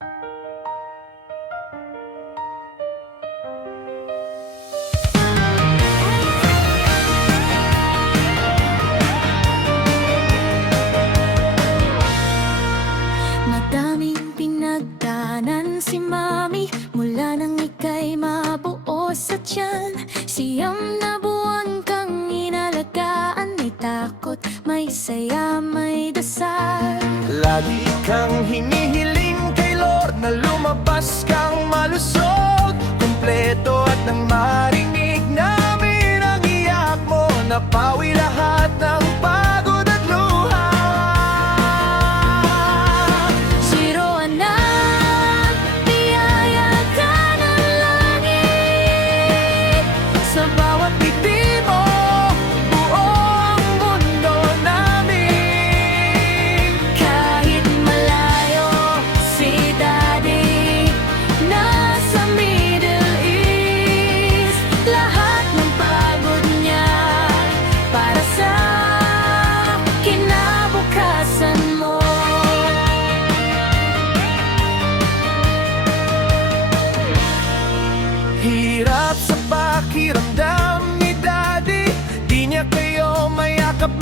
Madaming pinagdaanan si Mami mula nang ika'y mabuo sa tiyan. Siyam na buwan kang inalagaan, may takot, may saya, may dasal. Lagi kang hinihiling kay Lord na lumabas kang malusog, kumpleto, at nang marinig namin ang iyak mo, napawi lahat ng pagod at luha. Zero anak, biyaya ka ng langit. Sa bawat biti mo, buo ang mundo namin. Kahit malayo si Daddy, nasa Middle East, lahat ng pagod niya para sa kinabukasan mo. Hirap sa pakiramdam ni Daddy, di niya kayo mayakap